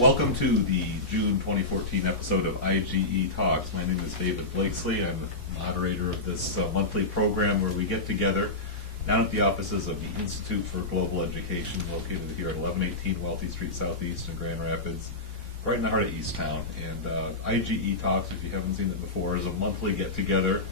Welcome to the June 2014 episode of IGE Talks. My name is David Blakesley. I'm the moderator of this monthly program where we get together down at the offices of the Institute for Global Education, located here at 1118 Welty Street Southeast in Grand Rapids, right in the heart of Easttown. And IGE Talks, if you haven't seen it before, is a monthly get-together.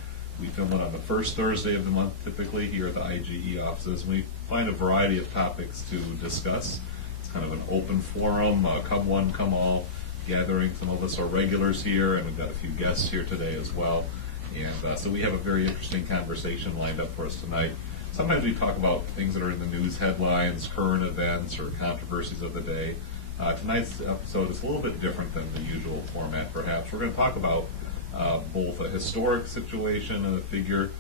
We film it on the first Thursday of the month, typically here at the IGE offices. We find a variety of topics to discuss. It's kind of an open forum, come one, come all gathering. Some of us are regulars here, and we've got a few guests here today as well. And so we have a very interesting conversation lined up for us tonight. Sometimes we talk about things that are in the news headlines, current events, or controversies of the day. Tonight's episode is a little bit different than the usual format, perhaps. We're going to talk about both a historic situation and a figure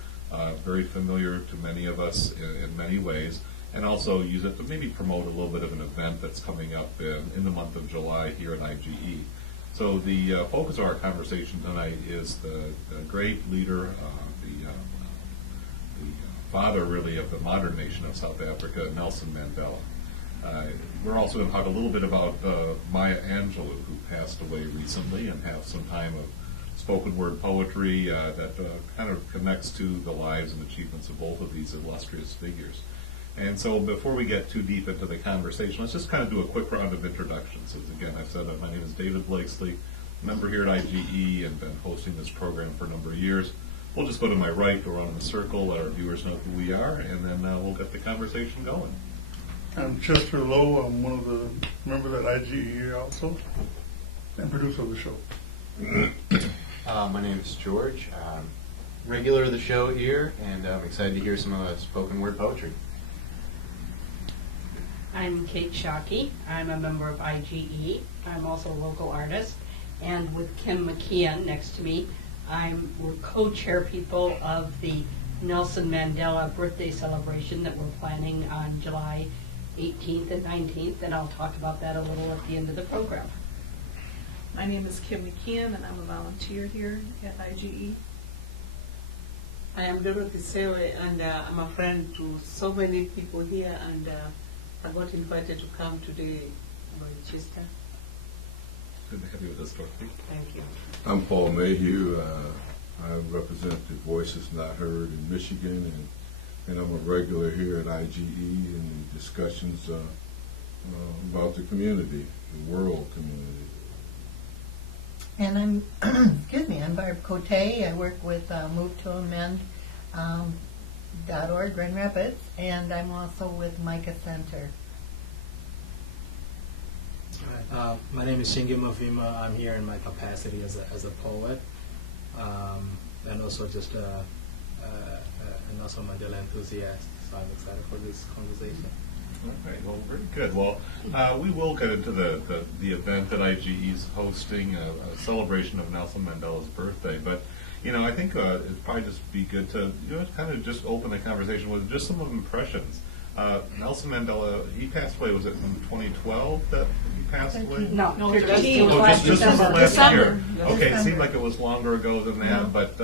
very familiar to many of us in many ways, and also use it to maybe promote a little bit of an event that's coming up in the month of July here at IGE. So the focus of our conversation tonight is the great leader, the father really of the modern nation of South Africa, Nelson Mandela. We're also going to talk a little bit about Maya Angelou, who passed away recently, and have some time of spoken word poetry that kind of connects to the lives and achievements of both of these illustrious figures. And so before we get too deep into the conversation, let's just kind of do a quick round of introductions. As again, I said, my name is David Blakesley, member here at IGE, and been hosting this program for a number of years. We'll just go to my right, go around in a circle, let our viewers know who we are, and then we'll get the conversation going. I'm Chester Lowe. I'm one of the members at IGE here also, and producer of the show. My name is George. Regular of the show here, and I'm excited to hear some of the spoken word poetry. I'm Kate Shockey. I'm a member of IGE. I'm also a local artist. And with Kim McKeon next to me, we're co-chair people of the Nelson Mandela birthday celebration that we're planning on July 18th and 19th, and I'll talk about that a little at the end of the program. My name is Kim McKeon, and I'm a volunteer here at IGE. I am Dorothy Sewe, and I'm a friend to so many people here, and I got invited to come today by Chester. Good to have you with us, Dorothy. Thank you. I'm Paul Mayhew. I represent the Voices Not Heard in Michigan, and I'm a regular here at IGE in discussions about the community, the world community. And I'm, excuse me, I'm Barb Cote. I work with Move to Amend .org, Grand Rapids, and I'm also with Micah Center. My name is Shingi Mavima. I'm here in my capacity as a poet, and also just and also Mandela enthusiast. So I'm excited for this conversation. All right, well, very good. Well, we will get into the event that IGE is hosting, a celebration of Nelson Mandela's birthday. But, I think it'd probably just be good to, kind of just open the conversation with just some of impressions. Nelson Mandela, he passed away, was it in 2012 that he passed away? No, No, 13 Oh, last just was the last December. year. Okay, it December. seemed like it was longer ago than that, but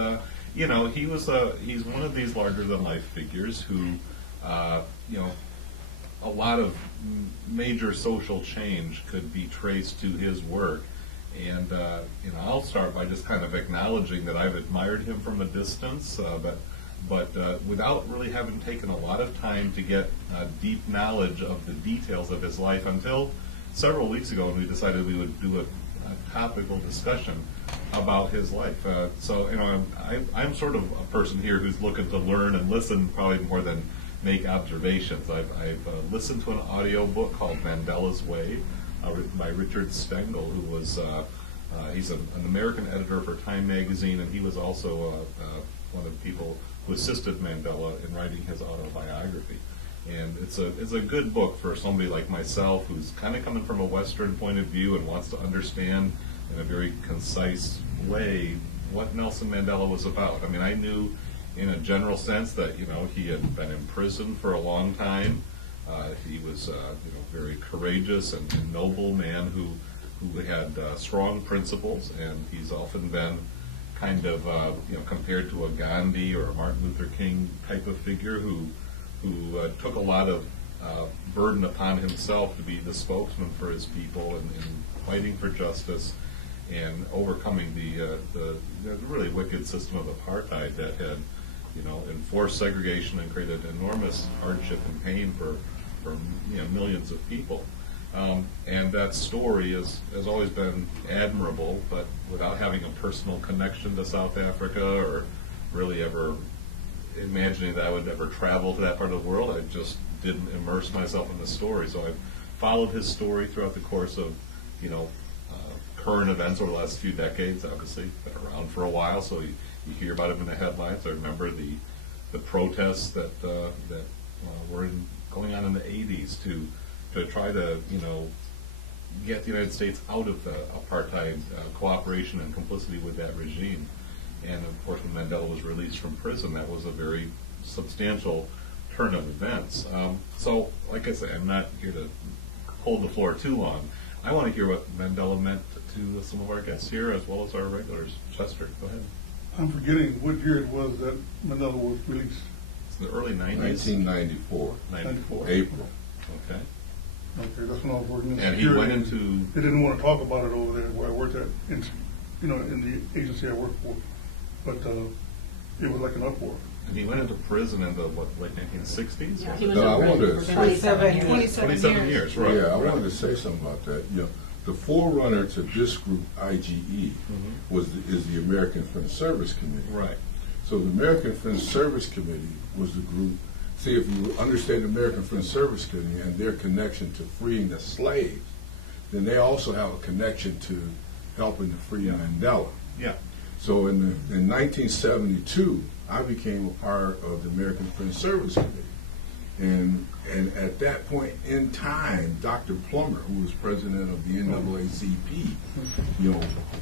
he was he's one of these larger than life figures who, a lot of major social change could be traced to his work. And I'll start by just kind of acknowledging that I've admired him from a distance, but without really having taken a lot of time to get deep knowledge of the details of his life until several weeks ago when we decided we would do a topical discussion about his life. So I'm sort of a person here who's looking to learn and listen probably more than make observations. I've listened to an audio book called Mandela's Way, written by Richard Stengel, who was he's an American editor for Time magazine, and he was also one of the people who assisted Mandela in writing his autobiography. And it's a good book for somebody like myself who's kind of coming from a Western point of view and wants to understand in a very concise way what Nelson Mandela was about. I mean, I knew in a general sense that he had been in prison for a long time. He was very courageous and noble man who had strong principles, and he's often been kind of compared to a Gandhi or a Martin Luther King type of figure who took a lot of burden upon himself to be the spokesman for his people and fighting for justice and overcoming the really wicked system of apartheid that had, enforced segregation and created enormous hardship and pain for millions of people. And that story has always been admirable, but without having a personal connection to South Africa or really ever imagining that I would ever travel to that part of the world, I just didn't immerse myself in the story. So I've followed his story throughout the course of, current events over the last few decades. Obviously, been around for a while, so you hear about him in the headlines. I remember the protests that were going on in the 80s to try to, get the United States out of the apartheid cooperation and complicity with that regime. And of course, when Mandela was released from prison, that was a very substantial turn of events. So, like I say, I'm not here to hold the floor too long. I want to hear what Mandela meant to some of our guests here, as well as our regulars. Chester, go ahead. I'm forgetting what year it was that Mandela was released. It's the early 90s. 1994. 94. April. Okay. Okay, that's when I was working in And he security. went into... They didn't want to talk about it over there where I worked at, in the agency I worked for. But it was like an uproar. And he went into prison in the, late 1960s? Yeah, he was No, I in wanted prison to for 27 years. 27 years, right. Yeah, I right. wanted to say something about that. The forerunner to this group, IGE, is the American Friends Service Committee. Right. So the American Friends Service Committee was the group. See, if you understand the American Friends Service Committee and their connection to freeing the slaves, then they also have a connection to helping to free Mandela. Yeah. So in 1972, I became a part of the American Friends Service Committee. And at that point in time, Dr. Plummer, who was president of the NAACP,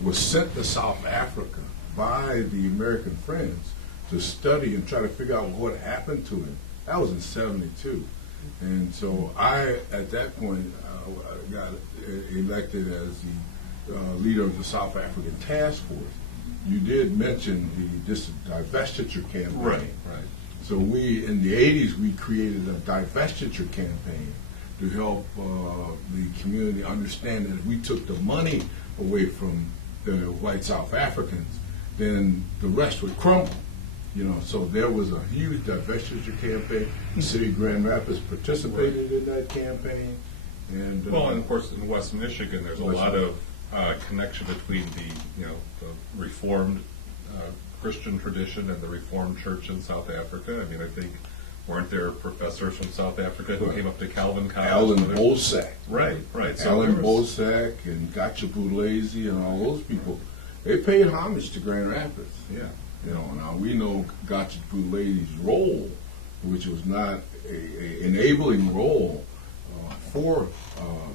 was sent to South Africa by the American Friends to study and try to figure out what happened to him. That was in 72. And so I, at that point, got elected as the leader of the South African Task Force. You did mention the divestiture campaign. Right. So we, in the 80s, we created a divestiture campaign to help the community understand that if we took the money away from the white South Africans, then the rest would crumble. So there was a huge divestiture campaign. The city of Grand Rapids participated in that campaign. And of course, in West Michigan, there's a lot of connection between the Reformed Christian tradition and the Reformed Church in South Africa. I mean, I think, weren't there professors from South Africa who came up to Calvin College? Alan Bosak. Right. So Alan Bosak and Gotcha Bulezi and all those people, they paid homage to Grand Rapids. Yeah. Now we know Gotcha Bulezi's role, which was not a enabling role for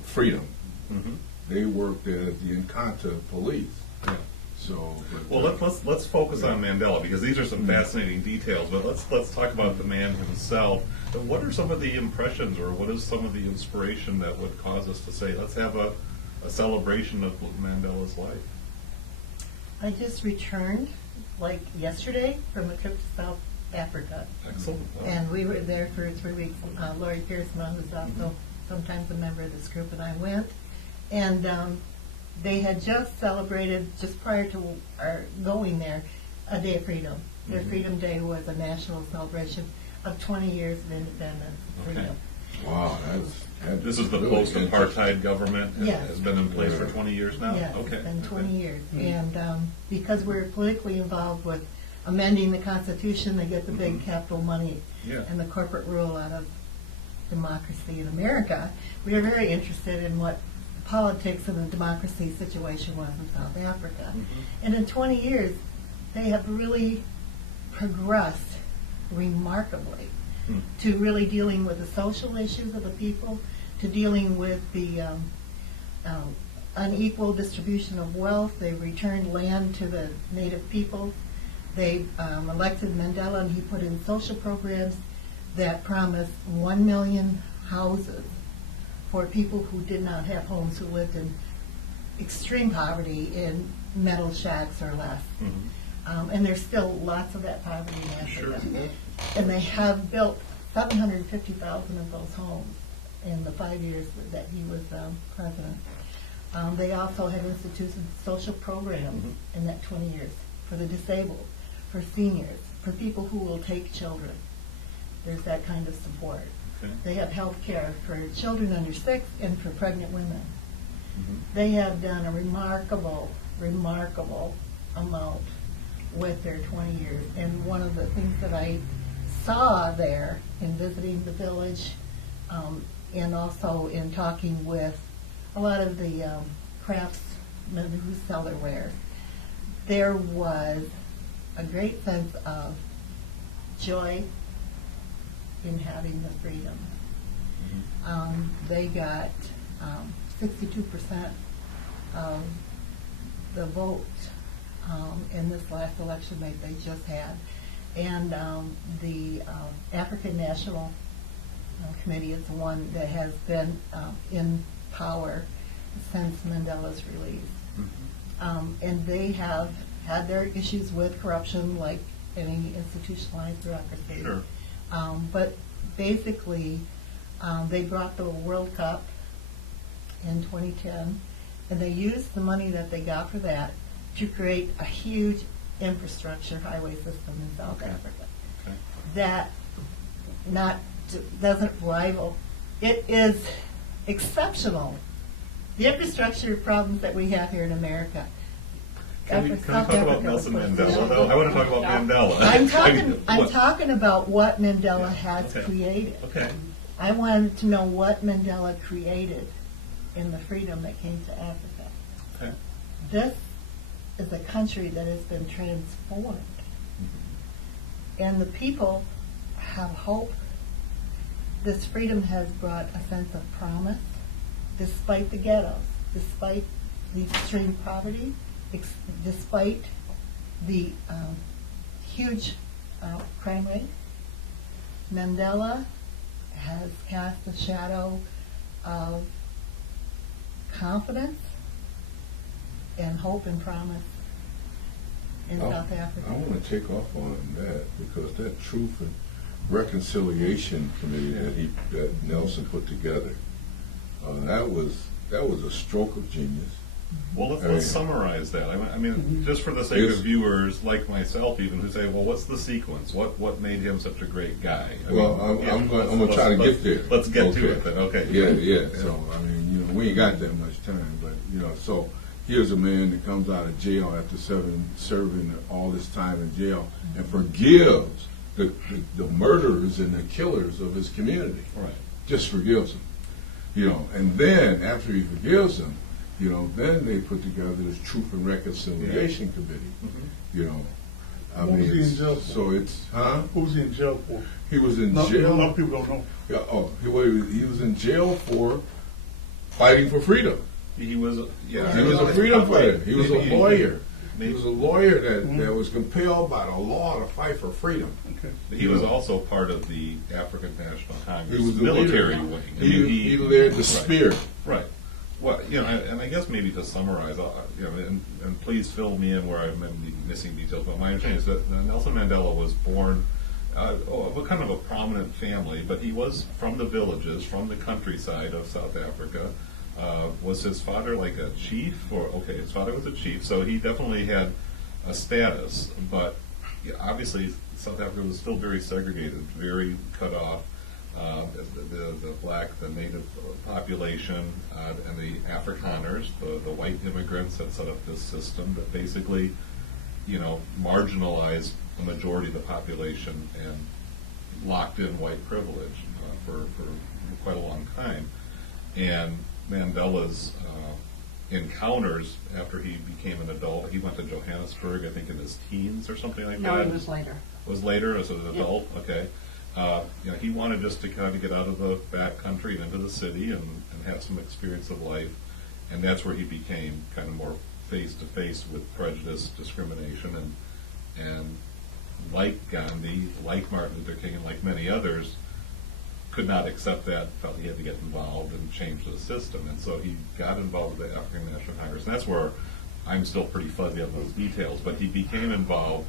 freedom. Mm-hmm. They worked as the Inkatha police. Yeah. So, let's focus on Mandela, because these are some fascinating details. But let's talk about the man himself. What are some of the impressions, or what is some of the inspiration that would cause us to say, let's have a celebration of Mandela's life? I just returned, like yesterday, from a trip to South Africa. Excellent. Wow. And we were there for 3 weeks. Lori Pearson, who's also sometimes a member of this group, and I went. And they had just celebrated, just prior to our going there, a Day of Freedom. Their Freedom Day was a national celebration of 20 years of independence and freedom. wow, This is the really post-apartheid government Yes. has been in place for 20 years now? Yes, Okay. it's been 20 years. Mm-hmm. And because we're politically involved with amending the Constitution to get the big capital money Yeah. and the corporate rule out of democracy in America, we are very interested in what politics and the democracy situation was in South Africa. And in 20 years, they have really progressed remarkably to really dealing with the social issues of the people, to dealing with the unequal distribution of wealth. They returned land to the native people. They elected Mandela, and he put in social programs that promised 1 million houses for people who did not have homes, who lived in extreme poverty in metal shacks or less. And there's still lots of that poverty in Africa. Sure. And they have built 750,000 of those homes in the 5 years that he was president. They also have instituted social programs in that 20 years for the disabled, for seniors, for people who will take children. There's that kind of support. Okay. They have health care for children under 6 and for pregnant women. Mhm. They have done a remarkable amount with their 20 years. And one of the things that I saw there in visiting the village and also in talking with a lot of the craftsmen who sell their wares, there was a great sense of joy in having the freedom. They got 62% of the vote in this last election that they just had. And the African National Committee is the one that has been in power since Mandela's release. And they have had their issues with corruption like any institutionalized bureaucracy. Sure. But basically, they brought the World Cup in 2010, and they used the money that they got for that to create a huge infrastructure highway system in South Africa Okay. that doesn't rival. It is exceptional. The infrastructure problems that we have here in America. Can we South talk about Africa Nelson was- Mandela, though? I want to talk about Mandela. I'm What- talking about what Mandela has Okay. created. Okay. I wanted to know what Mandela created in the freedom that came to Africa. Okay. This is a country that has been transformed. And the people have hope. This freedom has brought a sense of promise, despite the ghettos, despite the extreme poverty, despite the huge crime rate. Mandela has cast a shadow of confidence and hope and promise in South Africa. I want to take off on that because that Truth and Reconciliation Committee that Nelson put together, that was a stroke of genius. Well, let's Hey. summarize that. I mean, just for the sake Yes. of viewers like myself, even who say, "Well, what's the sequence? What made him such a great guy?" I Well, mean, I'm let's- going to try to let's- get there. Let's get to Okay. it then. Okay. Yeah. So I mean, we ain't got that much time, but so here's a man that comes out of jail after serving all this time in jail and forgives the murderers and the killers of his community. Right. Just forgives them, and then after he forgives them, then they put together this Truth and Reconciliation Committee. Mhm. I What was mean, he in jail for? so it's What was he in jail for? he was in A lot jail. of people don't know. Yeah, he was in jail for fighting for freedom. He was. Yeah. He was a freedom fighter. He was a Maybe- lawyer. He maybe- was a lawyer that was compelled by the law to fight for freedom. Okay. He was also part of the African National Congress He was the military leader. wing. I mean, He led the right. spear. Right. Well, and I guess maybe to summarize, and please fill me in where I may be missing details, but my understanding is that Nelson Mandela was born of a kind of a prominent family, but he was from the villages, from the countryside of South Africa. Was his father like a chief? His father was a chief, so he definitely had a status, but obviously South Africa was still very segregated, very cut off. The native population, and the Afrikaners, the white immigrants that set up this system that basically, marginalized the majority of the population and locked in white privilege for quite a long time. And Mandela's encounters after he became an adult, he went to Johannesburg, I think in his teens or something like No, that. it was later. Was later as an adult, okay. He wanted just to kind of get out of the back country and into the city and have some experience of life, and that's where he became kind of more face to face with prejudice, discrimination, and like Gandhi, like Martin Luther King, and like many others, could not accept that, felt he had to get involved and change the system, and so he got involved with the African National Congress, and that's where I'm still pretty fuzzy on those details, but he became involved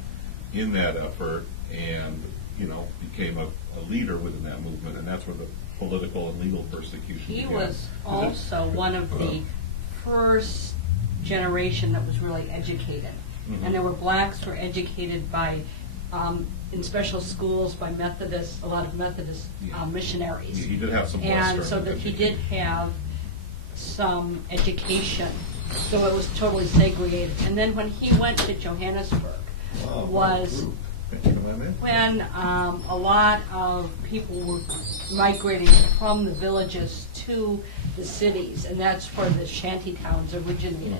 in that effort, and became a leader within that movement, and that's where the political and legal persecution He began. was also one of the first generation that was really educated. Mhm. And there were blacks who were educated by, in special schools by Methodists, a lot of Methodist missionaries. He did have some And Western so that he education. did have some education, so it was totally segregated. And then when he went to Johannesburg, was when a lot of people were migrating from the villages to the cities, and that's where the shanty towns originated.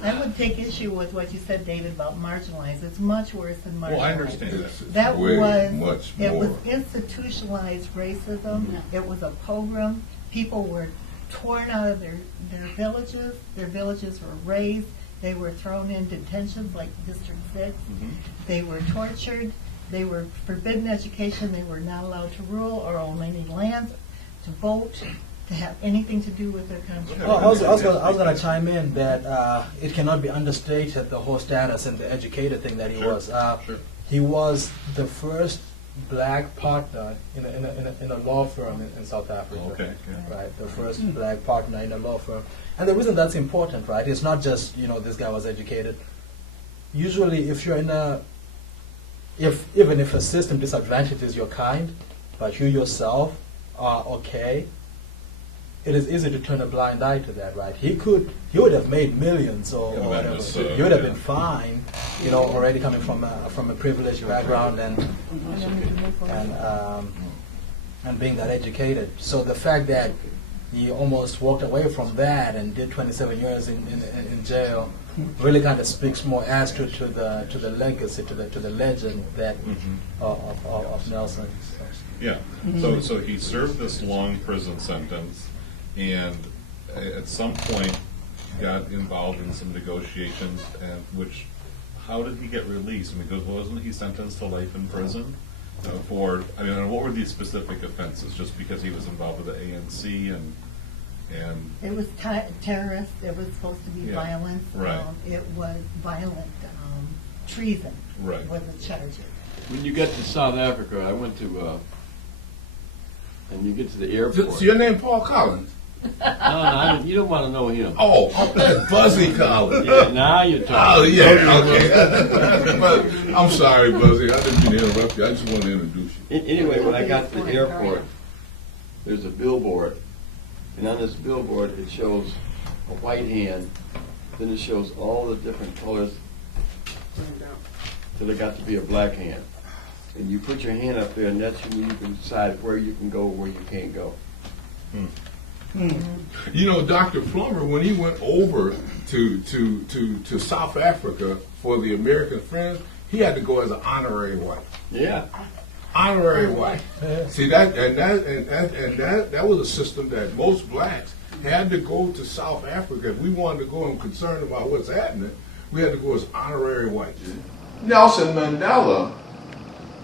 I would take issue with what you said, David, about marginalized. It's much worse than marginalized. Well, I understand that. It's That way was, much it was more. institutionalized racism. Yeah. It was a pogrom. People were torn out of their villages. Their villages were razed. They were thrown in detentions like District 6. They were tortured. They were forbidden education. They were not allowed to rule or own any land, to vote, to have anything to do with their country. Well, I was going to chime in that it cannot be understated the whole status and the educated thing that he Sure, was. sure. He was the first black partner in a law firm in South Africa. Okay, yeah. Right, the first black partner in a law firm. And the reason that's important, right, it's not just, this guy was educated. Usually if you're in even if a system disadvantages your kind, but you yourself are okay, it is easy to turn a blind eye to that, right? He would have made millions or whatever. Tremendous, He would have yeah. been fine, already coming from a privileged background and being that educated. So the fact that he almost walked away from that and did 27 years in jail really kind of speaks more as to the legacy, to the legend that of Nelson. Yeah. So he served this long prison sentence, and at some point got involved in some negotiations. And how did he get released? I mean, because wasn't he sentenced to life in prison what were these specific offenses? Just because he was involved with the ANC and It was terrorist. It was supposed to be Yeah. violence. Right. It was violent treason. Right. Was the charge. When you get to South Africa, I went to, and you get to the airport. So your name Paul Collins? No, you don't want to know him. Oh, Buzzy Collins. Yeah, now you're Oh, talking. yeah, okay. I'm sorry, Buzzy. I didn't mean to interrupt you. I just wanted to introduce you. Anyway, when I got to the airport, there's a billboard, and on this billboard it shows a white hand, then it shows all the different colors till it got to be a black hand. And you put your hand up there, and that's when you can decide where you can go, where you can't go. Dr. Plummer, when he went over to South Africa for the American Friends, he had to go as an honorary white. Yeah. Honorary white. See that was a system that most blacks had to go to South Africa. If we wanted to go and concerned about what's happening, we had to go as honorary whites. Nelson Mandela,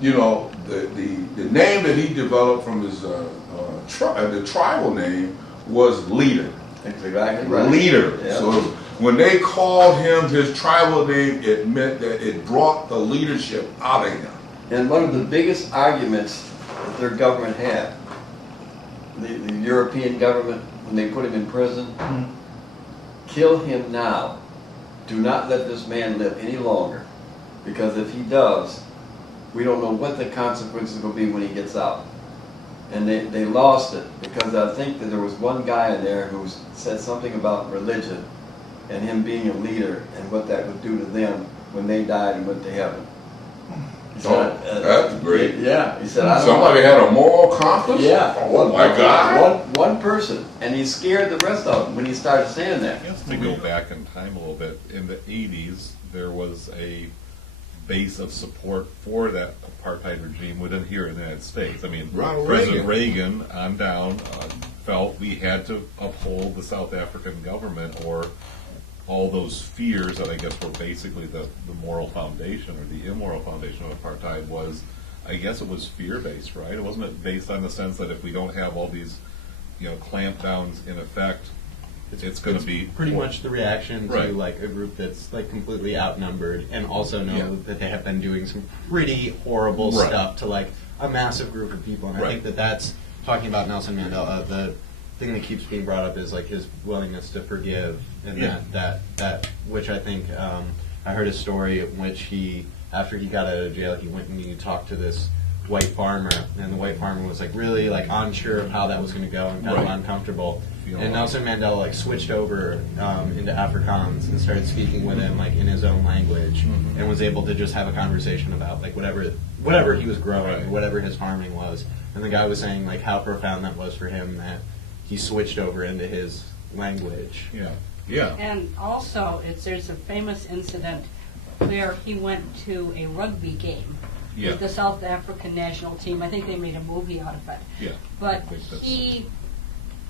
the name that he developed from his the tribal name was leader. Exactly right. Leader. Yeah. So when they called him his tribal name, it meant that it brought the leadership out of him. And one of the biggest arguments that their government had, the European government, when they put him in prison, kill him now. Do not let this man live any longer. Because if he does, we don't know what the consequences will be when he gets out. And they lost it because I think that there was one guy in there who said something about religion and him being a leader and what that would do to them when they died and went to heaven. He said, That's great. Yeah, he said, I don't Somebody had a moral compass? Yeah. Oh my God. One person. And he scared the rest of them when he started saying that. Just to go back in time a little bit, in the 80s, there was a base of support for that apartheid regime within here in the United States. I mean, Ronald President Reagan on down felt we had to uphold the South African government, or all those fears that I guess were basically the moral foundation or the immoral foundation of apartheid was, I guess it was fear-based, right? It wasn't based on the sense that if we don't have all these, clampdowns in effect, it's going to be pretty much the reaction to Right. like a group that's like completely outnumbered, and also know Yeah. that they have been doing some pretty horrible Right. stuff to like a massive group of people. And I Right. think that that's talking about Nelson Mandela. The thing that keeps being brought up is like his willingness to forgive, and Yeah. that which I think I heard a story in which he, after he got out of jail, he went and he talked to this white farmer, and the white farmer was like really like unsure of how that was going to go and kind of Right. uncomfortable. Feel And like- Nelson Mandela like switched over into Afrikaans and started speaking with him like in his own language, Mhm. and was able to just have a conversation about like whatever he was growing, Right. whatever his farming was. And the guy was saying like how profound that was for him that he switched over into his language. Yeah, yeah. And also, there's a famous incident where he went to a rugby game Yeah. with the South African national team. I think they made a movie out of it. Yeah. But I think that's-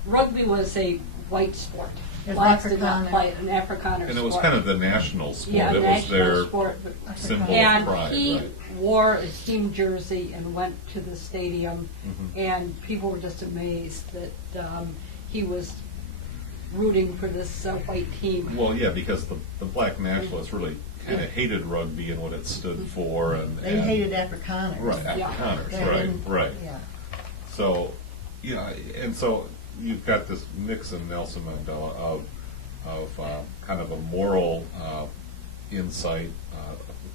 rugby was a white sport. It's Blacks did not Afrikaner. play it, an Afrikaner sport. And it was kind of the national sport. Yeah, It was national their sport. symbol And of pride, he right? wore a team jersey and went to the stadium, Mhm. and people were just amazed that he was rooting for this white team. Well, yeah, because the black nationalists really kind of hated rugby and what it stood for, and They and- hated Afrikaners. right, Yeah. Afrikaners, And- right, and- right. Yeah. So, yeah, and so you've got this mix in Nelson Mandela of kind of a moral insight,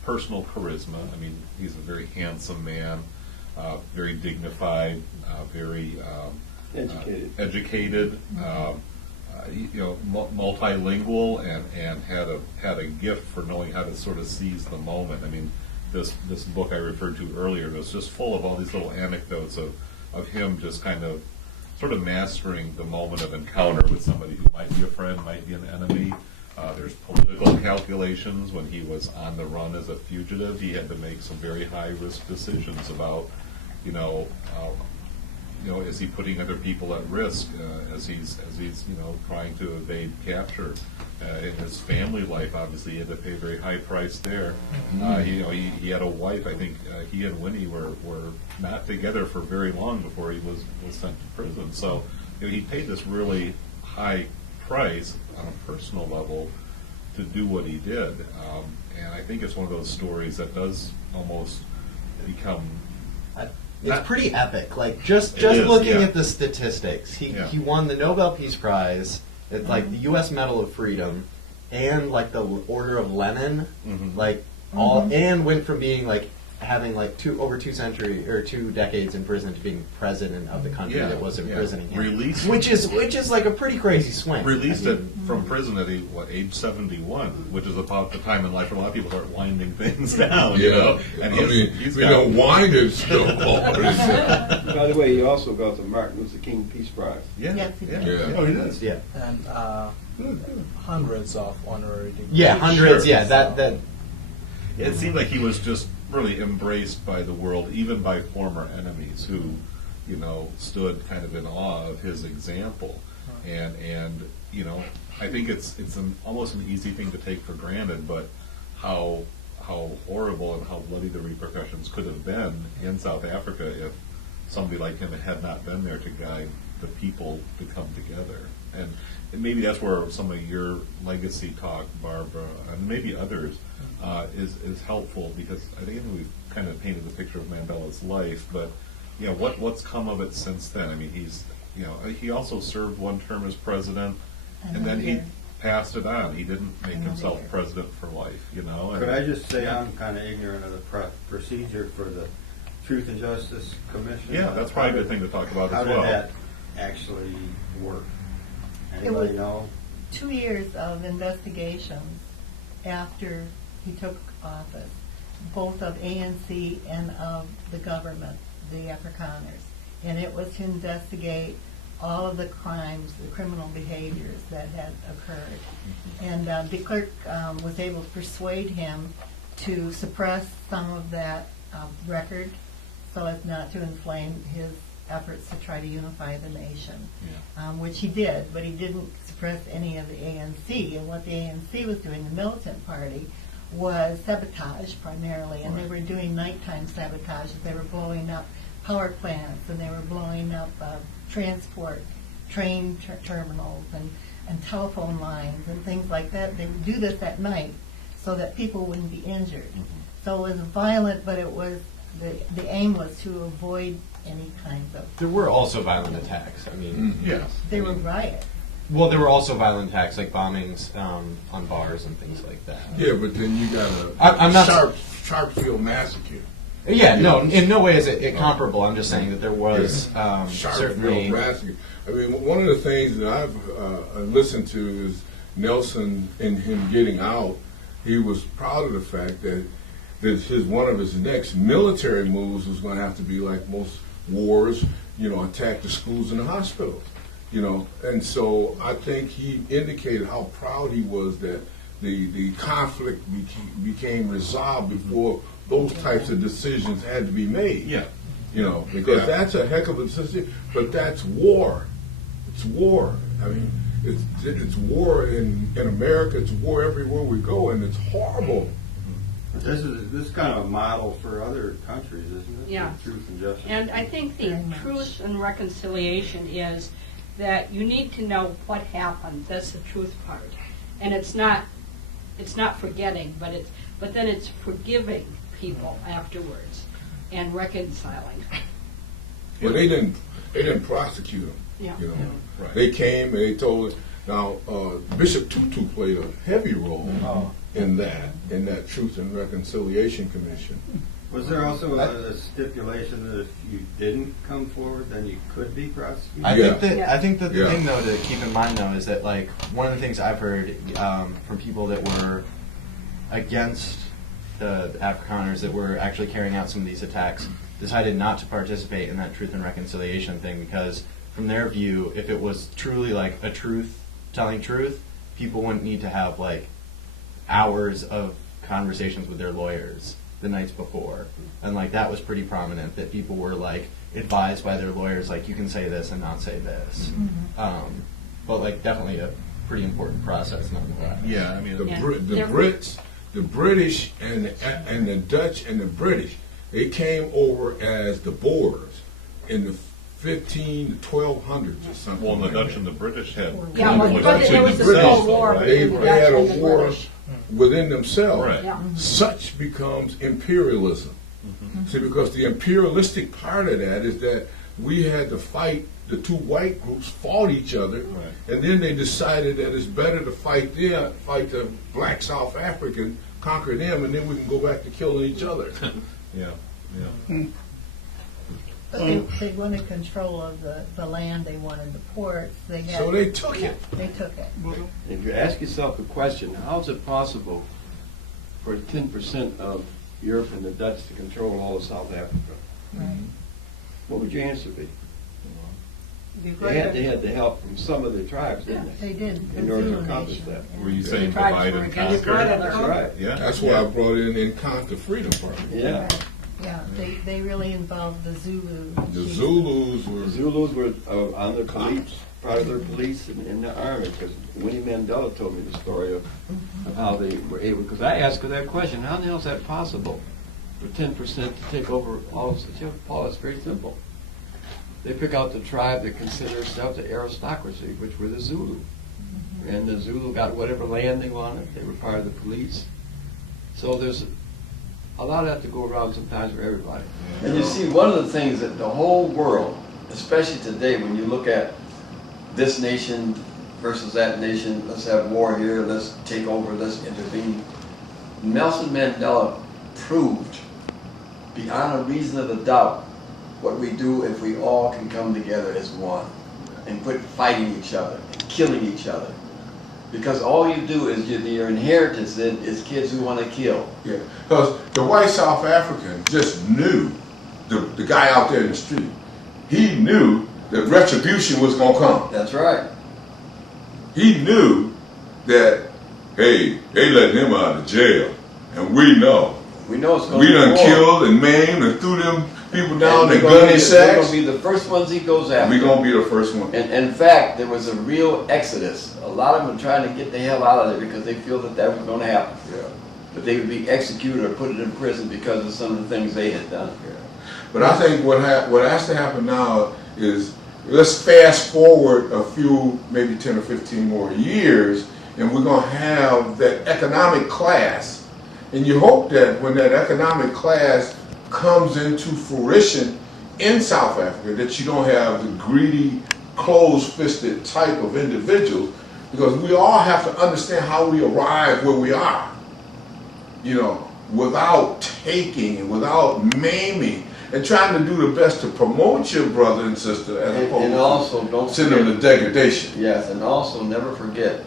personal charisma. I mean, he's a very handsome man, very dignified, very educated. Multilingual, and had a gift for knowing how to sort of seize the moment. I mean, this book I referred to earlier was just full of all these little anecdotes of him just kind of sort of mastering the moment of encounter with somebody who might be a friend, might be an enemy. There's political calculations. When he was on the run as a fugitive, he had to make some very high-risk decisions about, is he putting other people at risk as he's trying to evade capture? In his family life, obviously, he had to pay a very high price there. He had a wife. I think he and Winnie were not together for very long before he was sent to prison. So he paid this really high price on a personal level to do what he did. And I think it's one of those stories that does almost become It's pretty epic. Like just It is, looking yeah. at the statistics, he Yeah. he won the Nobel Peace Prize, it's like the U.S. Medal of Freedom, and like the Order of Lenin, Mhm. like all, and went from being like having like over 2 decades in prison to being president of the country Yeah, that was yeah. imprisoning him. Released- which is like a pretty crazy swing. released it from prison at age 71, which is about the time in life where a lot of people start winding things down. And he's got- wine is still quality. By the way, he also got the Martin Luther King Peace Prize. Yeah, Yes, he yeah, did. Yeah. Oh, he does? Yeah, And hundreds of honorary degrees. yeah, hundreds. Sure. Yeah, that It seemed like he was just really embraced by the world, even by former enemies who, stood kind of in awe of his example. And I think it's almost an easy thing to take for granted, but how horrible and how bloody the repercussions could have been in South Africa if somebody like him had not been there to guide the people to come together. And maybe that's where some of your legacy talk, Barbara, and maybe others, is helpful, because I think we've kind of painted the picture of Mandela's life, but what's come of it since then? I mean, he also served one term as president, and then he Another. passed it on. He didn't make Another himself year. president for life, and- Could I just say I'm kind of ignorant of the procedure for the Truth and Justice Commission? Yeah, that's probably a good thing to talk about How as did well. that actually work? It Anybody was- know? 2 years of investigations after he took office, both of ANC and of the government, the Afrikaners. And it was to investigate all of the crimes, the criminal behaviors that had occurred. And de Klerk was able to persuade him to suppress some of that record so as not to inflame his efforts to try to unify the nation, which he did, but he didn't suppress any of the ANC. And what the ANC was doing, the militant party, was sabotage primarily, and they were doing nighttime sabotage. They were blowing up power plants, and they were blowing up transport train terminals, and and telephone lines and things like that. They would do this at night so that people wouldn't be injured. So it was violent, but it was, the aim was to avoid any kinds of, There were also violent attacks. I mean, Yes. they were riots. well, there were also violent attacks like bombings on bars and things like that. Yeah, but then you got I'm not- Sharpsfield massacre. Yeah, no, in no way is it comparable. I'm just saying that there was certainly. Sharpsfield massacre. I mean, one of the things that I've listened to is Nelson and him getting out. He was proud of the fact that one of his next military moves was going to have to be like most wars, attack the schools and the hospitals, And so I think he indicated how proud he was that the conflict became resolved before those types of decisions had to be made. Yeah. Because that's a heck of a decision, but that's war. It's war. I mean, it's war in America. It's war everywhere we go, and it's horrible. But this is kind of a model for other countries, isn't it? Yeah. Truth and justice. And I think the Very much. truth and reconciliation is that you need to know what happened. That's the truth part. And it's not forgetting, but then it's forgiving people afterwards and reconciling. But they didn't prosecute them. Yeah. Right. They came and they told. Now Bishop Tutu played a heavy role in that Truth and Reconciliation Commission. Was there also a stipulation that if you didn't come forward, then you could be prosecuted? I think that the Yeah. thing though to keep in mind though is that like one of the things I've heard from people that were against the Afrikaners that were actually carrying out some of these attacks decided not to participate in that Truth and Reconciliation thing because from their view, if it was truly like a telling truth, people wouldn't need to have like hours of conversations with their lawyers the nights before. And like that was pretty prominent that people were like advised by their lawyers like you can say this and not say this. But like definitely a pretty important process nonetheless. Yeah, I mean, The Yeah. Brits, the British, and the Dutch and the British, they came over as the Boers in the 15 to 1200s or something. well, the like Dutch that. and the British had Yeah, conflict but between there was a themselves, Civil War right? They between the had Dutch a and the war British. within themselves. Right. Yeah. Such becomes imperialism. See, because the imperialistic part of that is that we had to fight, the two white groups fought each other, Right. and then they decided that it's better to fight the black South African, conquer them, and then we can go back to killing each other. Yeah, yeah. But they wanted control of the land, they wanted the ports, they had. So they took it. They took it. If you ask yourself a question, how is it possible for 10% of Europe and the Dutch to control all of South Africa? Right. What would your answer be? Because They had the help from some of the tribes, didn't they? They did. In the order to Zulu accomplish Nation, that. yeah. Were you saying Tribes divide were and against conquer? That's right. Yeah. That's why I brought in Conquer Freedom Party. Yeah. Right. Yeah, they really involved the Zulu. The chiefs. Zulus The were Zulus were on the police, part of their police in the army, because Winnie Mandela told me the story of how they were able, because I asked her that question, how the hell is that possible for 10% to take over all of the, Paul, it's very simple. They pick out the tribe that consider themselves the aristocracy, which were the Zulu. And the Zulu got whatever land they wanted, they were part of the police. So there's a lot of that to go around sometimes for everybody. And you see, one of the things that the whole world, especially today, when you look at this nation versus that nation, let's have war here, let's take over, let's intervene. Nelson Mandela proved beyond a reason of a doubt what we do if we all can come together as one and quit fighting each other and killing each other. Because all you do is your inheritance then is kids who want to kill. Yeah, because the white South African just knew, the guy out there in the street, he knew that retribution was going to come. That's right. He knew that, hey, they let him out of jail, and we know. We know it's going We to be done war. killed and maimed and threw them people down And in we're gonna gunny be- We're sacks. going to be the first ones he goes after. We're going to be the first one. And in fact, there was a real exodus. A lot of them were trying to get the hell out of there because they feel that that was going to happen. Yeah. But they would be executed or put in prison because of some of the things they had done. But I think what has to happen now is let's fast forward a few, maybe 10 or 15 more years, and we're going to have that economic class. And you hope that when that economic class comes into fruition in South Africa, that you don't have the greedy, closed-fisted type of individuals, because we all have to understand how we arrive where we are, you know, without taking and without maiming, and trying to do the best to promote your brother and sister as opposed And also, don't to send them to degradation. Yes, and also never forget,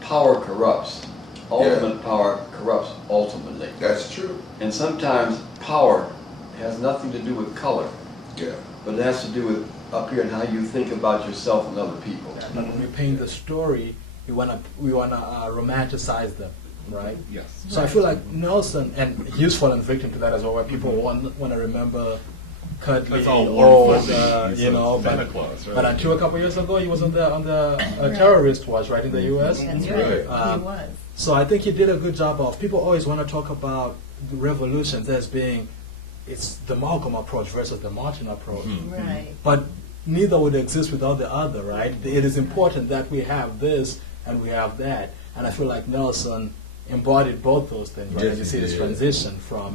power corrupts. Ultimate power corrupts ultimately. That's true. And sometimes power has nothing to do with color, Yeah. but it has to do with up here and how you think about yourself and other people. But when we paint the story, we wanna romanticize them, right? Yes. So I feel like Nelson, and he's fallen victim to that as well, where people want to remember Cuddly, It's all old, warm fuzzy. He's a Santa Claus, right? but until a couple years ago, he was on the terrorist watch, right, in the U.S. That's right. right, he was. So I think he did a good job of, people always want to talk about the revolutions as being, it's the Malcolm approach versus the Martin approach. Right. But neither would exist without the other, right? It is important that we have this and we have that. And I feel like Nelson embodied both those things, right? Yes, And you see he this did. transition from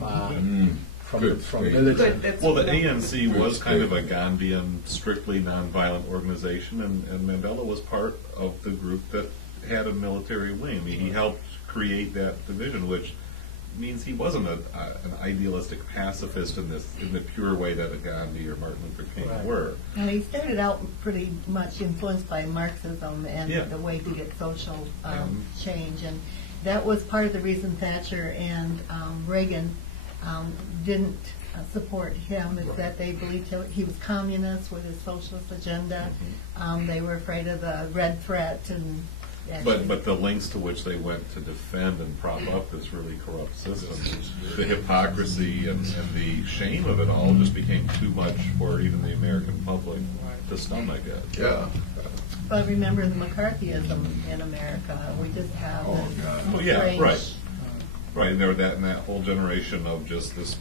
Good. militant. Good. Well, the ANC was kind of a Gandhian, strictly nonviolent organization, and Mandela was part of the group that had a military wing. I mean, he helped create that division, which means he wasn't an idealistic pacifist in the pure way that a Gandhi or Martin Luther King Right. were. And he started out pretty much influenced by Marxism and Yeah. the way to get social Um, change. And that was part of the reason Thatcher and Reagan didn't support him, is that they believed he was communist with his socialist agenda. They were afraid of the red threat. And But the lengths to which they went to defend and prop up this really corrupt system, the hypocrisy and the shame of it all just became too much for even the American public to stomach it. Yeah. But remember the McCarthyism in America. We just have Oh, this God. Oh, yeah, strange- right. Right, and there and that whole generation of just this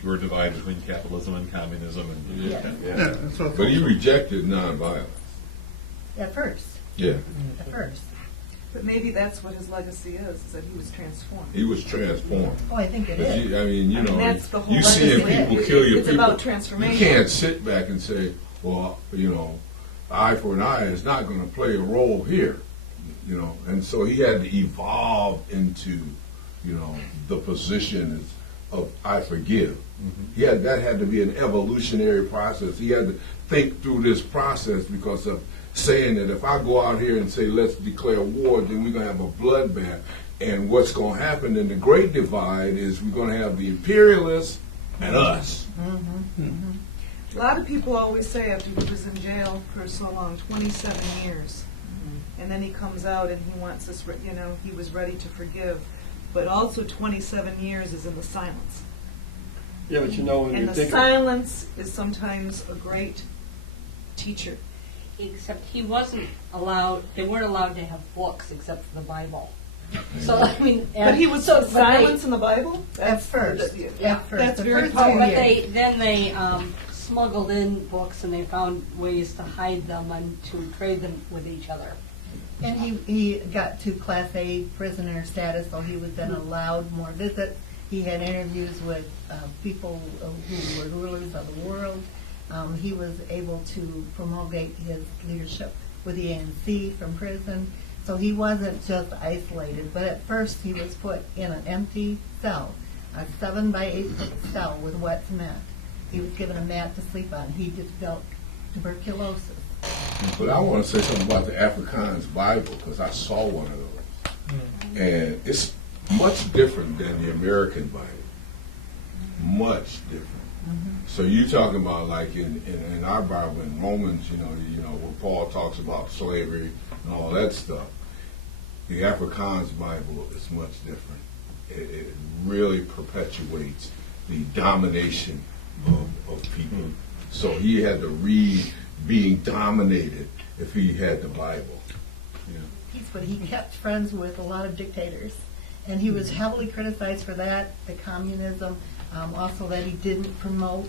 pure divide between capitalism and communism. And Yeah. Yeah, and so But he rejected nonviolence. At first. Yeah. At first. But maybe that's what his legacy is that he was transformed. He was transformed. Oh, I think it 'Cause is. I mean, you I mean, know, that's the whole you seeing legacy. people kill your It's people. about transformation. You can't sit back and say, well, you know, eye for an eye is not going to play a role here, you know. And so he had to evolve into, you know, the position of I forgive. That had to be an evolutionary process. He had to think through this process because of saying that if I go out here and say let's declare war, then we're going to have a bloodbath. And what's going to happen in the Great Divide is we're going to have the imperialists and us. A lot of people always say after he was in jail for so long, 27 years, and then he comes out and he wants this, you know, he was ready to forgive, but also 27 years is in the silence. Yeah, but you know, when And the silence is sometimes a great teacher. Except he wasn't allowed, they weren't allowed to have books except for the Bible. So, I mean. But he was so, silence in the Bible? At first. Yeah, At first. that's The very first powerful. But they smuggled in books and they found ways to hide them and to trade them with each other. And he got to Class A prisoner status, so he was then allowed more visits. He had interviews with people who were rulers of the world. He was able to promulgate his leadership with the ANC from prison. So he wasn't just isolated, but at first he was put in an empty cell, a 7 by 8 foot cell with wet cement. He was given a mat to sleep on. He developed tuberculosis. But I want to say something about the Afrikaans Bible because I saw one of those. And it's much different than the American Bible. Much different. So you talking about like in our Bible, in Romans, you know, where Paul talks about slavery and all that stuff. The Afrikaans Bible is much different. It really perpetuates the domination of people. So he had to read being dominated if he had the Bible. But he kept friends with a lot of dictators. And he was heavily criticized for that, the communism, also that he didn't promote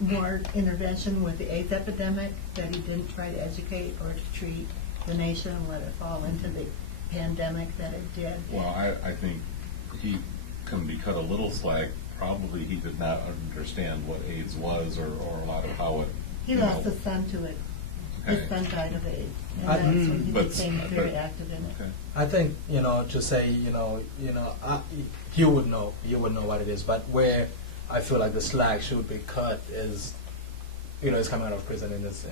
more intervention with the AIDS epidemic, that he didn't try to educate or to treat the nation and let it fall into the pandemic that it did. Well, I think he can be cut a little slack. Probably he did not understand what AIDS was or a lot of how it. He you lost know. his son to it. Okay. His son died of AIDS, and I- that's when he But- became very but- active in it. Okay. I think to say you would know what it is, but where I feel like the slack should be cut is he's coming out of prison in his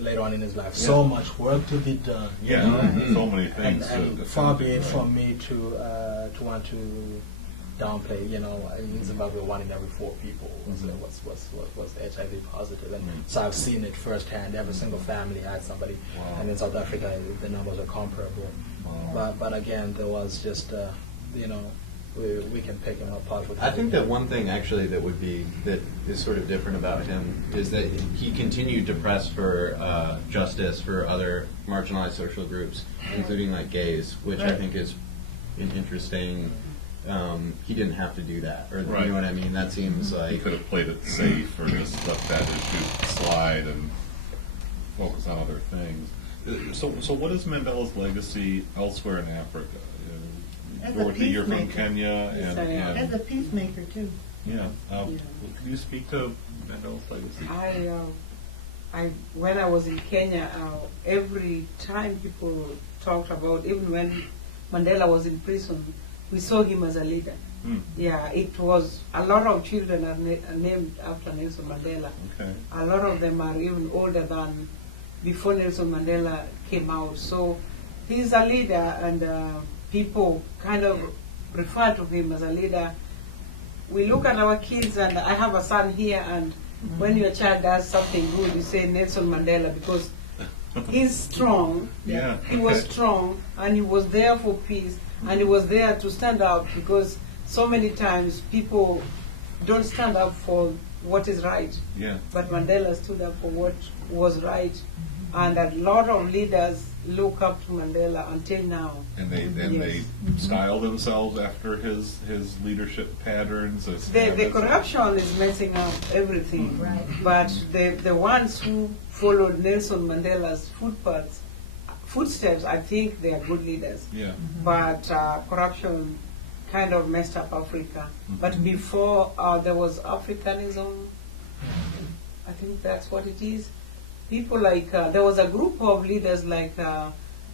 later on in his life. So much work to be done. you Yeah, know? so many And, things. and to far be attend it to. from me to want to downplay. In Zimbabwe, 1 in every 4 people was HIV positive, and so I've seen it firsthand. Every single family had somebody, Wow. and in South Africa, the numbers are comparable. Wow. But again, there was just we can pick him apart with. I think that one thing actually that is sort of different about him is that he continued to press for justice for other marginalized social groups, including like gays, which I Right. think is interesting. He didn't have to do that, or Right. you know what I mean? That seems He like could have played it safe or just let that issue slide and focus on other things. So what is Mandela's legacy elsewhere in Africa? As a Dorothy, you're from peacemaker. Kenya, Yes, I am. As a peacemaker too. yeah. Can you speak to Mandela's legacy? When I was in Kenya, every time people talked about, even when Mandela was in prison, we saw him as a leader. Hmm. Yeah, it was, a lot of children are named after Nelson Mandela. Okay. A lot of them are even older than before Nelson Mandela came out. So he's a leader, and people kind of refer to him as a leader. We look at our kids, and I have a son here, and when your child does something good, you say Nelson Mandela, because he's strong. Yeah. He was strong, and he was there for peace, and he was there to stand up, because so many times people don't stand up for what is right. Yeah. But Mandela stood up for what was right, and a lot of leaders look up to Mandela until now. And they style themselves after his leadership patterns. The habits. corruption is messing up everything. Right. But the ones who followed Nelson Mandela's footsteps, I think they are good leaders. Yeah. But corruption kind of messed up Africa. But before there was Africanism, I think that's what it is. People like, there was a group of leaders like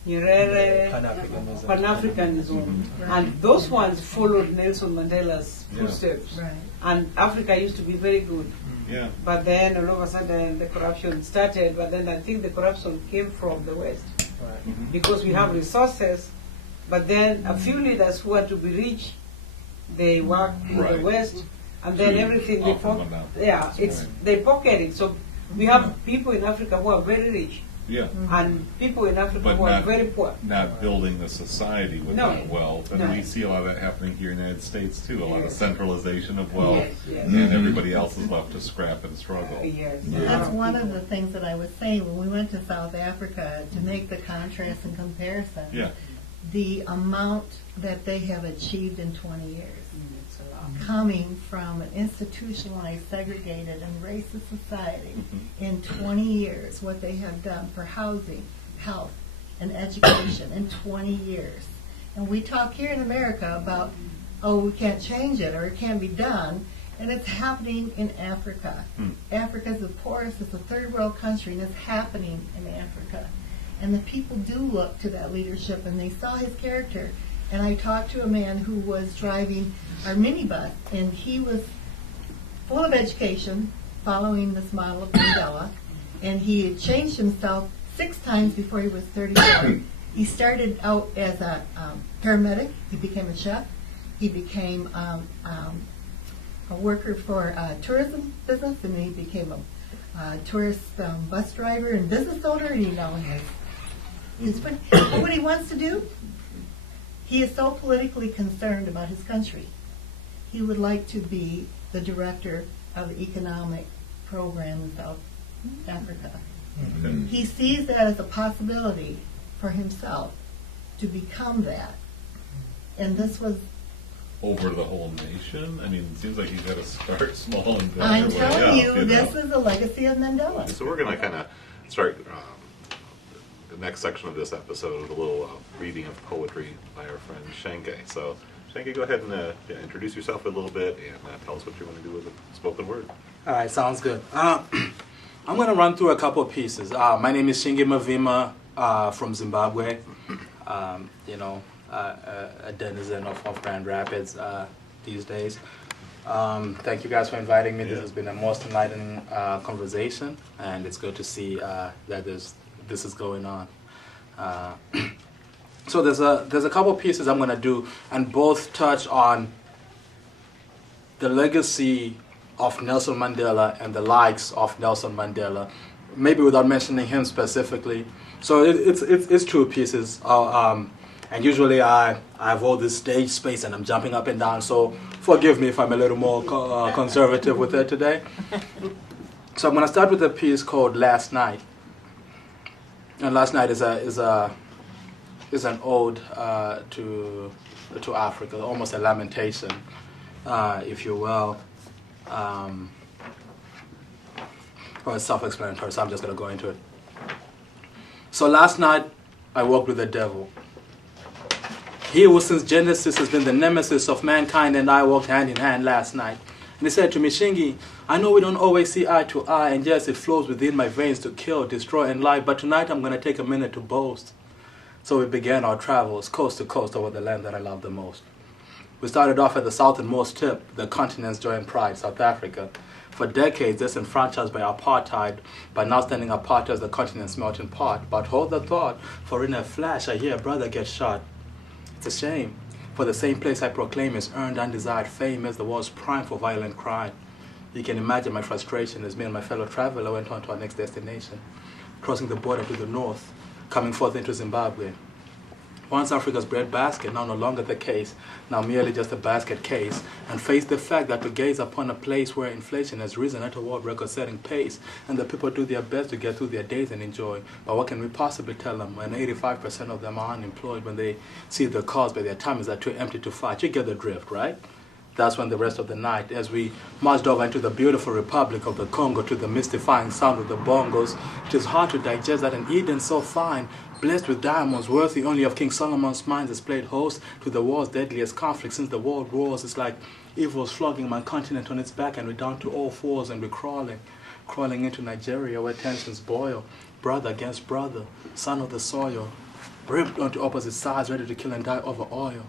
Nyerere, Pan-Africanism. Pan-Africanism, and those ones followed Nelson Mandela's Yeah. footsteps. Right. And Africa used to be very good. Yeah. But then all of a sudden the corruption started, but then I think the corruption came from the West. Right. Because we have resources, but then a few leaders who want to be rich, they work in Right. the West, and then To everything they offer pocket. them out. Yeah, That's it's right. they pocket it. So we have people in Africa who are very rich, Yeah. and people in Africa But who are not- very poor. Not building a society with No. that wealth. And No. we see a lot of that happening here in the United States too. A lot of Yes. centralization of wealth. Yes, yes. And everybody else is left to scrap and struggle. Yes. That's one of the things that I was saying when we went to South Africa to make the contrast and comparison. Yeah. The amount that they have achieved in 20 years, It's a lot. coming from an institutionalized, segregated, and racist society Mm-hmm. in 20 years, what they have done for housing, health, and education in 20 years. And we talk here in America about, oh, we can't change it or it can't be done, and it's happening in Africa. Africa is the poorest, it's a third world country, and it's happening in Africa. And the people do look to that leadership, and they saw his character. And I talked to a man who was driving our minibus, and he was full of education, following this model of Mandela, and he had changed himself 6 times before he was 34. He started out as a paramedic, he became a chef, he became a worker for a tourism business, and then he became a tourist bus driver and business owner, and he now has what he wants to do. He is so politically concerned about his country. He would like to be the director of the economic program in South Africa. He sees that as a possibility for himself to become that. And this was over the whole nation? I mean, it seems like you got to start small and build I'm your way telling up, you, know? this is the legacy of Mandela. So we're going to kind of start the next section of this episode with a little reading of poetry by our friend Shanke. So Shanke, go ahead and introduce yourself a little bit and tell us what you want to do with the spoken word. All right, sounds good. I'm going to run through a couple of pieces. My name is Shingi Mavima from Zimbabwe. A denizen of Grand Rapids these days. Thank you guys for inviting me. This has been a most enlightening conversation, and it's good to see that this is going on. So there's a couple pieces I'm going to do, and both touch on the legacy of Nelson Mandela and the likes of Nelson Mandela, maybe without mentioning him specifically. So it's two pieces. And usually I have all this stage space and I'm jumping up and down, so forgive me if I'm a little more conservative with it today. So I'm going to start with a piece called Last Night. And Last Night is an ode to Africa, almost a lamentation, if you will. Or it's self-explanatory, so I'm just going to go into it. So last night, I walked with the devil. He who since Genesis has been the nemesis of mankind and I walked hand in hand last night. And he said to me, Shingi, I know we don't always see eye to eye, and yes, it flows within my veins to kill, destroy, and lie, but tonight I'm going to take a minute to boast. So we began our travels coast to coast over the land that I love the most. We started off at the southernmost tip, the continent's joy and pride, South Africa. For decades, disenfranchised by apartheid, but now standing apart as the continent's melting pot. But hold the thought, for in a flash I hear a brother get shot. It's a shame, for the same place I proclaim is earned undesired fame as the world's prime for violent crime. You can imagine my frustration as me and my fellow traveler went on to our next destination, crossing the border to the north, coming forth into Zimbabwe. Once Africa's breadbasket, now no longer the case, now merely just a basket case, and face the fact that to gaze upon a place where inflation has risen at a world record-setting pace, and the people do their best to get through their days and enjoy. But what can we possibly tell them when 85% of them are unemployed, when they see the cause but their tummies are too empty to fight? You get the drift, right? That's when the rest of the night, as we marched over into the beautiful Republic of the Congo to the mystifying sound of the bongos, it is hard to digest that an Eden so fine, blessed with diamonds, worthy only of King Solomon's mines, has played host to the world's deadliest conflict since the world wars. It's like evil's flogging my continent on its back, and we're down to all fours and we're crawling into Nigeria where tensions boil, brother against brother, son of the soil, ripped onto opposite sides, ready to kill and die over oil.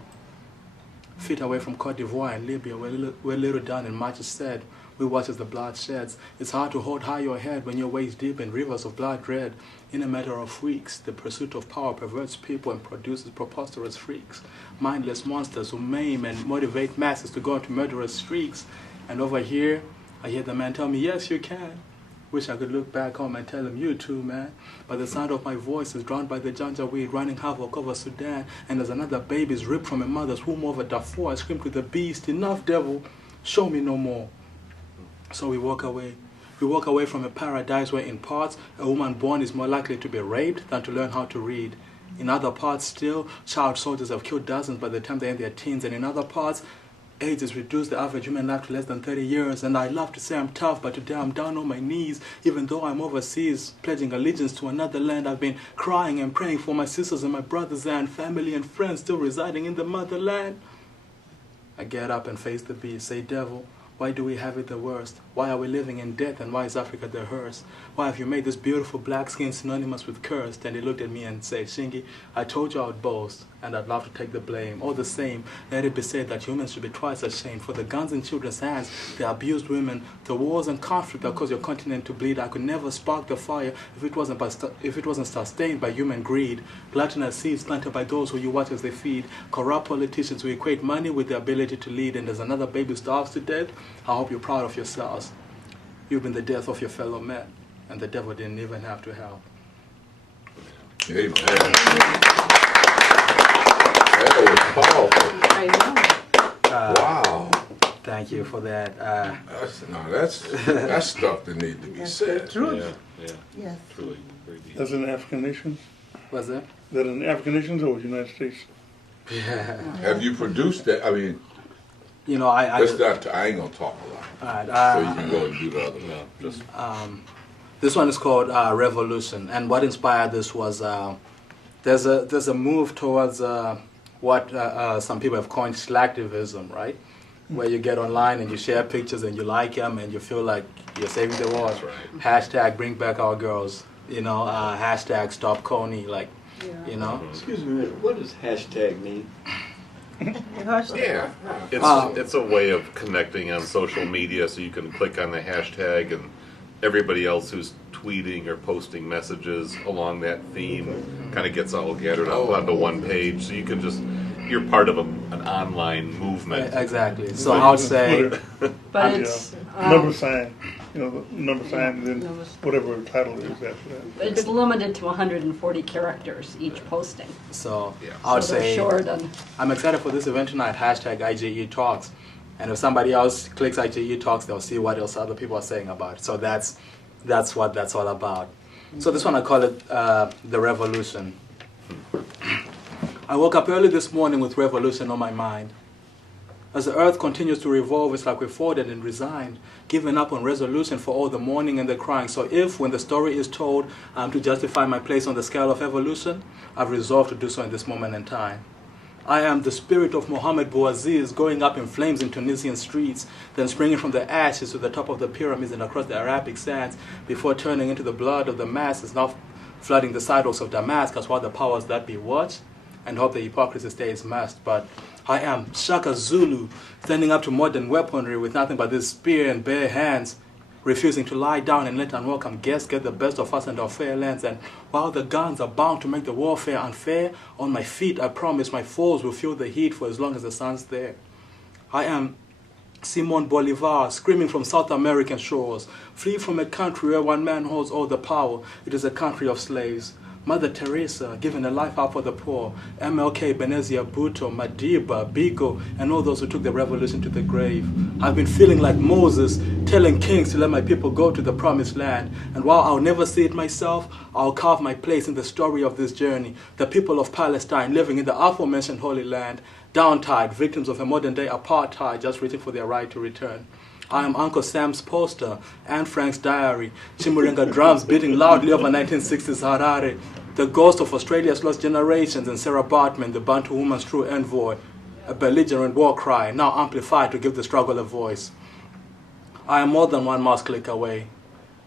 Feet away from Cote d'Ivoire and Libya, where little done and much is said, we watch as the blood sheds. It's hard to hold high your head when you're waist deep in rivers of blood red. In a matter of weeks, the pursuit of power perverts people and produces preposterous freaks, mindless monsters who maim and motivate masses to go into murderous streaks. And over here, I hear the man tell me, yes, you can. Wish I could look back home and tell him, you too, man. But the sound of my voice is drowned by the janjaweed running havoc over Sudan. And as another baby is ripped from a mother's womb over Darfur, I scream to the beast, enough, devil, show me no more. So we walk away. We walk away from a paradise where in parts, a woman born is more likely to be raped than to learn how to read. In other parts still, child soldiers have killed dozens by the time they're in their teens. And in other parts, AIDS has reduced the average human life to less than 30 years, and I love to say I'm tough, but today I'm down on my knees. Even though I'm overseas, pledging allegiance to another land, I've been crying and praying for my sisters and my brothers and family and friends still residing in the motherland. I get up and face the beast, say, devil, why do we have it the worst? Why are we living in death, and why is Africa the hearse? Why have you made this beautiful black skin synonymous with cursed? And they looked at me and said, Shingi, I told you I would boast, and I'd love to take the blame. All the same, let it be said that humans should be twice ashamed. For the guns in children's hands, the abused women, the wars and conflict that cause your continent to bleed. I could never spark the fire if it wasn't sustained by human greed. Gluttonous seeds planted by those who you watch as they feed. Corrupt politicians who equate money with the ability to lead. And as another baby starves to death, I hope you're proud of yourselves. You've been the death of your fellow men, and the devil didn't even have to help. Amen. That was powerful. I know. Wow. Thank you for that. That's stuff that needs to be said. Truth. Yeah, Yes. truly. Very deep. That's an African nation? Was it? Is that an African nation or United States? Yeah. Have you produced that? I mean, you know, I Let's not, I ain't gonna talk a lot. all right, So you can go and do the other one. No, just this one is called Revolution, and what inspired this was there's a move towards what some people have coined slacktivism, right? Where you get online and you share pictures and you like them and you feel like you're saving the world. That's right. Hashtag bring back our girls. You know, hashtag stop Coney. Like, you know. Excuse me a minute, what does hashtag mean? yeah, it's a way of connecting on social media, so you can click on the hashtag, and everybody else who's tweeting or posting messages along that theme kind of gets all gathered up onto one page. So you can just you're part of an online movement. Exactly. So I would say, But it's, Number sign, the number sign, and then whatever the title is after that. it's limited to 140 characters each posting. so Yeah. I would So they're say, short and I'm excited for this event tonight. Hashtag IGE Talks, and if somebody else clicks IGE Talks, they'll see what else other people are saying about it. So that's what that's all about. So this one I call it the revolution. I woke up early this morning with revolution on my mind. As the earth continues to revolve, it's like we're folded and resigned, giving up on resolution for all the mourning and the crying. So if, when the story is told, I'm to justify my place on the scale of evolution, I've resolved to do so in this moment in time. I am the spirit of Mohammed Bouaziz going up in flames in Tunisian streets, then springing from the ashes to the top of the pyramids and across the Arabic sands, before turning into the blood of the masses, now flooding the sidewalks of Damascus while the powers that be watch and hope the hypocrisy stays masked. But I am Shaka Zulu, standing up to modern weaponry with nothing but this spear and bare hands, refusing to lie down and let unwelcome guests get the best of us and our fair lands. And while the guns are bound to make the warfare unfair, on my feet I promise my foes will feel the heat for as long as the sun's there. I am Simon Bolivar, screaming from South American shores, flee from a country where one man holds all the power. It is a country of slaves. Mother Teresa, giving a life out for the poor. MLK, Benazir Bhutto, Madiba, Biko, and all those who took the revolution to the grave. I've been feeling like Moses, telling kings to let my people go to the promised land. And while I'll never see it myself, I'll carve my place in the story of this journey. The people of Palestine living in the aforementioned Holy Land, downtide, victims of a modern-day apartheid, just waiting for their right to return. I am Uncle Sam's poster, Anne Frank's diary, Chimurenga drums beating loudly over 1960s Harare, the ghost of Australia's lost generations, and Sarah Bartman, the Bantu woman's true envoy, a belligerent war cry, now amplified to give the struggle a voice. I am more than one mouse click away,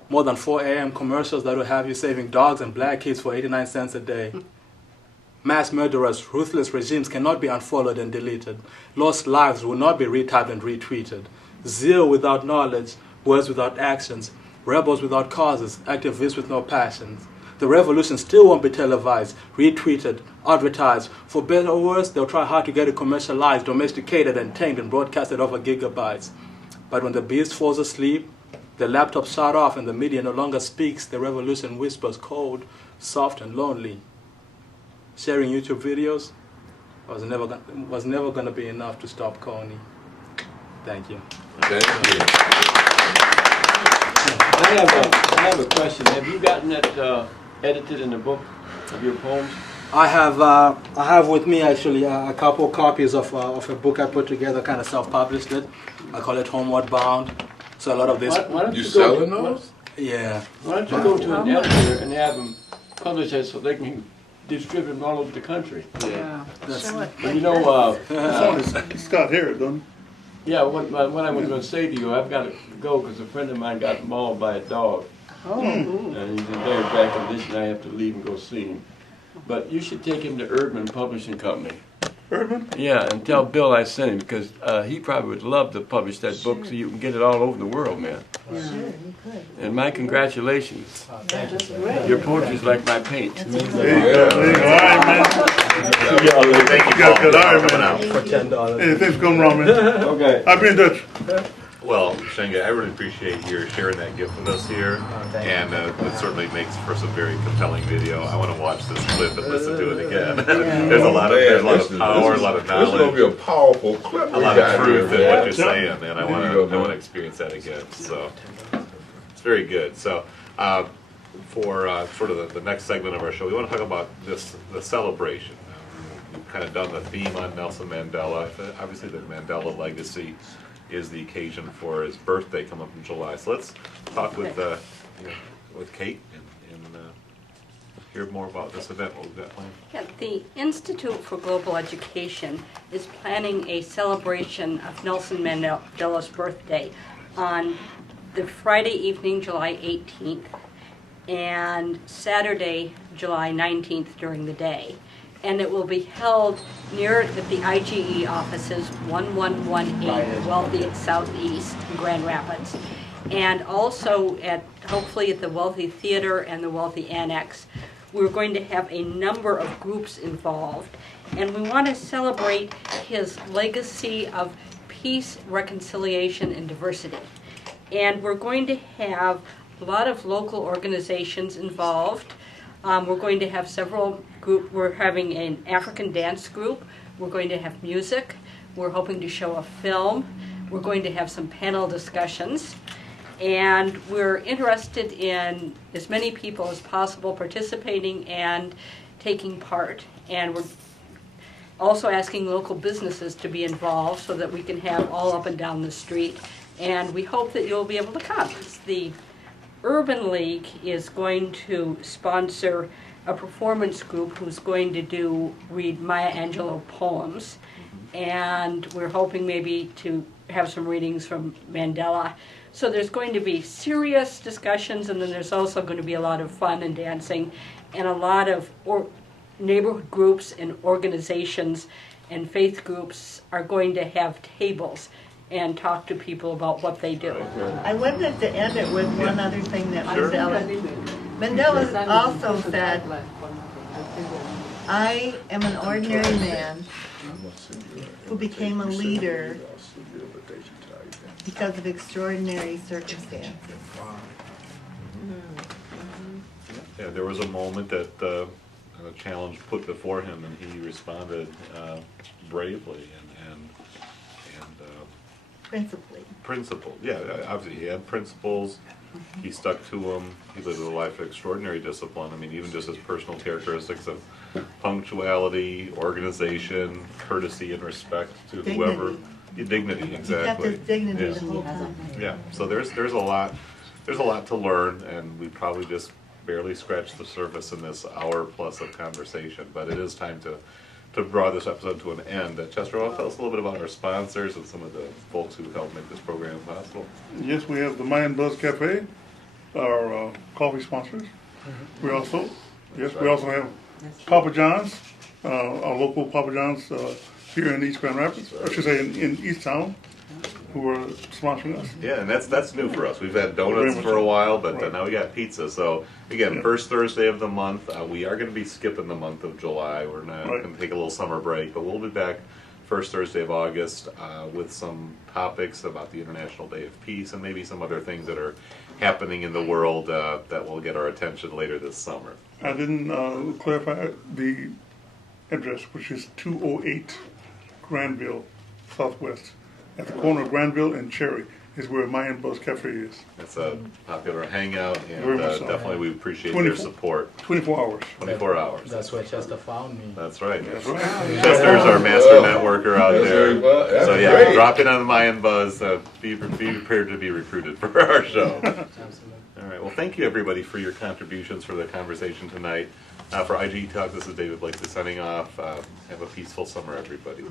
more than 4 a.m. commercials that will have you saving dogs and black kids for 89 cents a day. Mass murderers, ruthless regimes cannot be unfollowed and deleted. Lost lives will not be retyped and retweeted. Zeal without knowledge, words without actions, rebels without causes, activists with no passions. The revolution still won't be televised, retweeted, advertised. For better or worse, they'll try hard to get it commercialized, domesticated and tamed and broadcasted over gigabytes. But when the beast falls asleep, the laptop shut off and the media no longer speaks, the revolution whispers cold, soft and lonely. Sharing YouTube videos was never going to be enough to stop Coney. Thank you. Thank you. I have a question. Have you gotten that edited in the book of your poems? I have with me actually a couple copies of a book I put together, kind of self-published it. I call it Homeward Bound. So a lot of this. Why don't You go selling to- those? Yeah. Why don't you go to an editor and have them publish it so they can distribute them all over the country? Yeah. That's, But you know, It's Scott Harrod, don't yeah, what I was going to say to you, I've got to go because a friend of mine got mauled by a dog. Oh. And he's in very bad condition. I have to leave and go see him. But you should take him to Erdman Publishing Company. Erdman? Yeah, and tell Bill I sent him because he probably would love to publish that book so you can get it all over the world, man. Sure, you could. And my congratulations. That's great. Your poetry's like my paint. There you go. There you go. All right, man. Thank you, Good, Paul, good. All right, for coming man. out. for $10. Hey, things come wrong, man. Okay. I'll be in touch. Well, Shenga, I really appreciate your sharing that gift with us here, thank you. and it certainly makes for some very compelling video. I want to watch this clip and listen to it again. There's a lot of power, a lot of This is going to be knowledge, a powerful clip. a lot of truth in what you're saying, and I There want you go, to man. experience that again. So it's very good. So for sort of the next segment of our show, we want to talk about the celebration. We kind of done the theme on Nelson Mandela. Obviously, the Mandela legacy is the occasion for his birthday coming up in July. So let's talk with Kate and hear more about this event. What we've got planned. Yeah, the Institute for Global Education is planning a celebration of Nelson Mandela's birthday on the Friday evening, July 18th, and Saturday, July 19th during the day. And it will be held near at the IGE offices, 1118 Wealthy Southeast in Grand Rapids, and also hopefully at the Wealthy Theater and the Wealthy Annex. We're going to have a number of groups involved, and we want to celebrate his legacy of peace, reconciliation, and diversity. And we're going to have a lot of local organizations involved. We're going to have several groups. We're having an African dance group. We're going to have music. We're hoping to show a film. We're going to have some panel discussions. And we're interested in as many people as possible participating and taking part. And we're also asking local businesses to be involved so that we can have all up and down the street. And we hope that you'll be able to come. The Urban League is going to sponsor a performance group who's going to read Maya Angelou poems. And we're hoping maybe to have some readings from Mandela. So there's going to be serious discussions, and then there's also going to be a lot of fun and dancing, and a lot of neighborhood groups and organizations and faith groups are going to have tables and talk to people about what they do. I wanted to end it with one other thing that Mandela also said, I am an ordinary man who became a leader because of extraordinary circumstances. Yeah, there was a moment that a challenge put before him, and he responded bravely and principled. Yeah, obviously he had principles. He stuck to them. He lived a life of extraordinary discipline. I mean, even just his personal characteristics of punctuality, organization, courtesy, and respect to whoever. Dignity, exactly. He kept his dignity Yeah. the whole time. Yeah. So there's a lot to learn, and we probably just barely scratched the surface in this hour plus of conversation. But it is time to draw this episode to an end. Chester, tell us a little bit about our sponsors and some of the folks who helped make this program possible. Yes, we have the Mayan Buzz Cafe, our coffee sponsors. We also have Papa John's, our local Papa John's here in East Grand Rapids, I should say in East Town, who are sponsoring us. Yeah, and that's new for us. We've had donuts for a while, but now we got pizza. So again, first Thursday of the month. We are going to be skipping the month of July. We're not going to take a little summer break, but we'll be back first Thursday of August with some topics about the International Day of Peace and maybe some other things that are happening in the world that will get our attention later this summer. I didn't clarify the address, which is 208 Granville Southwest. At the corner of Granville and Cherry is where Mayan Buzz Cafe is. It's a popular hangout, and Very much so. definitely we appreciate their support. 24 hours. 24 hours. That's where Chester found me. That's right. That's right. Chester's our master networker out there. That's So yeah, great. drop in on the Mayan Buzz. Be prepared to be recruited for our show. Absolutely. All right. Well, thank you everybody for your contributions for the conversation tonight. For IG Talk, this is David Blakely signing off. Have a peaceful summer, everybody.